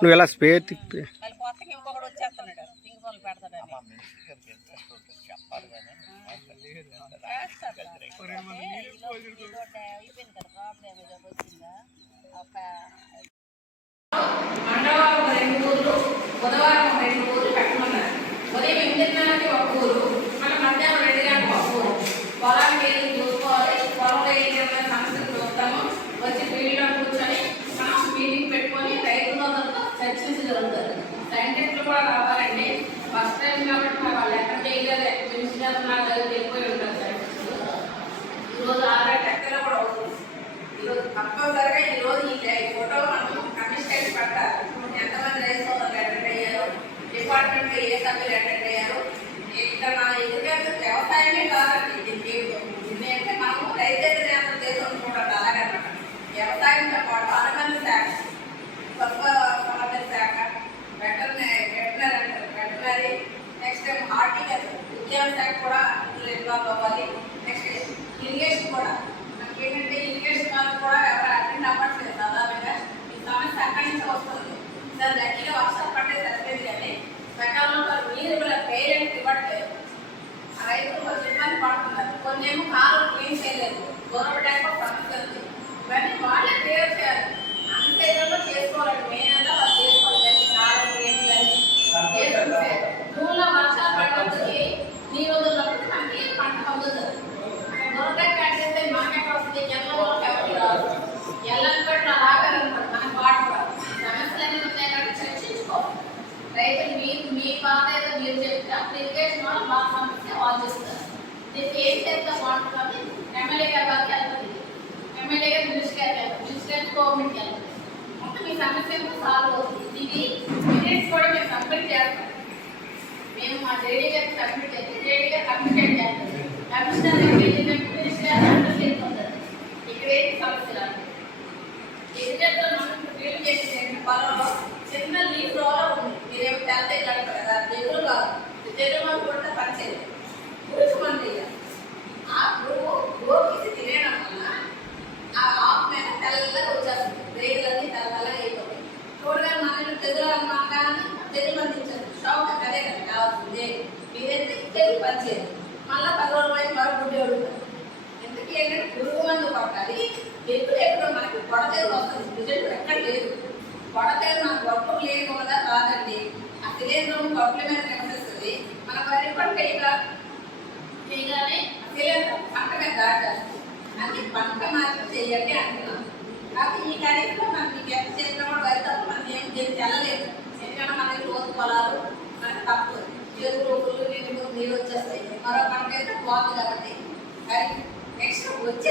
నువ్వు ఎలా స్పేర్ తిప్పి ఇంకొకటి వచ్చేస్తున్నాడు సింగిపోలు పెడతాడని అయిపోయింది కదా ప్రాబ్లం ఏదో వచ్చిందా మంగళవారం 2 ఊర్లు బుధవారం 2 ఊర్లు పెట్టమన్నారు. ఉదయం 8:30కి ఒక ఊరు, మళ్ళీ మధ్యాహ్నం 2 గంటలకు ఒక ఊరు. పొలానికి వెళ్ళి చూసుకోవాలి, పొలంలో ఏమైనా సమస్యలు చూస్తాము, వచ్చి ఫీల్డ్లో కూర్చొని మనం మీటింగ్ పెట్టుకొని రైతులతో చర్చించగలుగుతారు. సైంటిస్టులు కూడా రావాలండి. ఫస్ట్ టైం కాబట్టి వాళ్ళు ఎక్కడ చేయలేదు, మినిస్టర్ నాకు వెళ్ళిపోయి ఉంటారు సైంటిస్టులు. ఈరోజు 60 ట్రాక్టర్లు కూడా అవుతుంది. ఈరోజు కంపల్సరిగా ఈరోజు ఈ ఫోటో మనం కమిషన్ పెట్టాలి. ఎంతమంది రైతు సోదరులు అటెండ్ అయ్యారు, డిపార్ట్మెంట్లో ఏ సభ్యులు అటెండ్ అయ్యారు. ఇక్కడ మన ఎదురుగా వ్యవసాయమే కాదండి, దీనికి అంటే మనము రైతు నేతలు చేసి ఉంచుకుంటారు. అలాగనమాట వ్యవసాయంతో పాటు అనుబంధ శాఖ, కొత్త సంబంధిత శాఖ, వెటనరీ, నెక్స్ట్ హార్టికల్చర్, ఉద్యోగ శాఖ కూడా ఇన్వాల్వ్ అవ్వాలి. నెక్స్ట్ ఇరిగేషన్ కూడా మనకి ఏంటంటే ఇరిగేషన్ వాళ్ళు కూడా ఎవరు అటెండ్ అవ్వట్లేదు. దాదాపుగా ఈ సమస్య అక్కడి నుంచి వస్తుంది. సార్ గట్టిగా వర్షాలు పట్టే సరిపోయింది కానీ సకాలంలో నీరు పేరెంట్ ఇవ్వట్లేదు. రైతులు కొంచెం ఇబ్బంది పడుతున్నారు. కొన్ని ఏమో కాలువలు క్లీన్ చేయలేదు, గవర్నమెంట్ సమస్య ఉంది. ఇవన్నీ వాళ్ళే క్లియర్ చేయాలి. అంత ఏదో చేసుకోవాలండి. మెయిన్ అంతా వాళ్ళు చేసుకోవాలి. కాలువ క్లీన్ కానీ చేసుకుంటే జూన్లో వర్షాలు పడడానికి నీరు వదిలినప్పుడు మనకి పంట పొందుతుంది. గవర్నమెంట్ కట్టేస్తే మనకెక్కడ వస్తుంది, ఎల్లో ఎవరికి రాదు. ఎల్లని పట్ల రాగాలన్నమాట మనకు వాటర్ రాదు. సమస్యలు అన్నీ ఉన్నాయి కాబట్టి చర్చించుకోవాలి. రైతులు మీ బాధ ఏదో మీరు చెప్తే అప్పుడు ఇరిగేషన్ వాళ్ళు మా సమస్య వాళ్ళు చేస్తారు. దీనికి ఏం చేస్తే బాగుంటుంది, ఎమ్మెల్యే గారి వారికి వెళ్తుంది, ఎమ్మెల్యే గారు మినిస్టర్ గవర్నమెంట్కి వెళ్తుంది. మొత్తం మీ సమస్య సాల్వ్ అవుతుంది. ఇది మినిట్స్ కూడా మేము సబ్మిట్ చేస్తాం. మేము మా జేడీ గారికి సబ్మిట్ చేస్తే జేడీ గారు కమిషన్ చేస్తారు. కమిషనర్ మినిస్టర్ చేస్తుంటారు. ఇక్కడ ఏంటి సమస్యలు అంటే ఎదురుతో మనం ఫీల్ చేసే పొలంలో చిన్న లీఫ్ రోలర్ ఉంది. మీరేమో తెల్ల అంటారు కదా, తెగులు కాదు, తెగులు మందు కూడా పనిచేయదు. పురుగు మంది ఆ పురుగు తినేయడం వల్ల ఆ ఆకు మీద తెల్లగా వచ్చేస్తుంది. రేగులన్నీ తెల్లగా అయిపోతాయి. చూడగా మనం తెగులు అన్నాం కానీ తెగులు మందించదు. షాప్ అదే కదా కావాల్సిందే. మీరైతే తెగులు పనిచేయదు. మళ్ళీ 10 రోజులు అయితే మరో గుడ్డి అడుగుతారు. ఎందుకు ఏంటంటే పురుగు మందు కొట్టాలి. తెగులు ఎక్కడో మనకి పొడతేరు వస్తుంది. రిజల్ట్ ఎక్కడ లేదు. పొడతేరు మనకు గొప్పలు లేకుండా కాదండి. ఆ శిలీంధ్రం గొప్పల మీద నివసిస్తుంది. మన వరి పంట చేయగానే శిలీంధ్రం పంట మీద దాడి చేస్తుంది. అన్ని పంట మార్పు చేయండి అంటున్నాం. కాబట్టి ఈ కార్యక్రమం మనం మీకు ఎంత చేసినా కూడా వరి తప్ప మనం ఏం తెల్లలేదు. ఎందుకంటే మనకి రోజు పొలాలు మనకి తప్పు చెరువులు నీళ్ళు వచ్చేస్తాయి. మరో పంట అయితే పోతుంది కాబట్టి నెక్స్ట్ వచ్చే